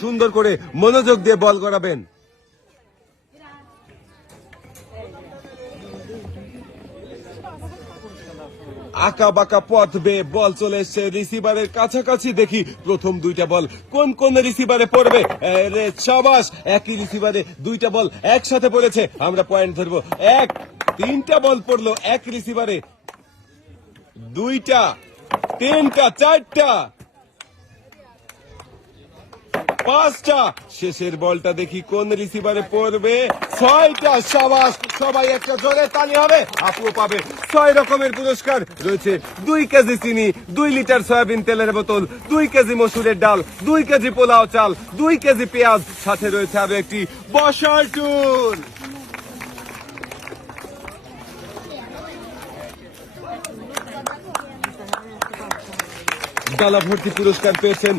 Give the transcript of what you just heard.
সুন্দর করে মনোযোগ দিয়ে বল করাবেন। আঁকা বাঁকা পথ বেয়ে বল চলে এসছে রিসিভারের কাছাকাছি। দেখি প্রথম দুইটা বল কোন কোন রিসিভারে পড়বে। রে শাবাশ, একই রিসিভারে দুইটা বল একসাথে পড়েছে। আমরা পয়েন্ট ধরবো। তিনটা বল পড়লো এক রিসিভারে, দুইটা, তিনটা, চারটা, পাঁচটা। শেষের বলটা দেখি কোন রিসিভারে পড়বে। ছয়টা। শাবাশ, সবাই একটা জোরে তালি হবে। আপুও পাবে 6 রকমের পুরস্কার। রয়েছে 2 কেজি চিনি, 2 লিটার সয়াবিন তেলের বোতল, 2 কেজি মসুরের ডাল, 2 কেজি পোলাও চাল, 2 কেজি পেঁয়াজ, সাথে রয়েছে আরো একটি বসার টুল। ডালা ভর্তি পুরস্কার পেয়েছেন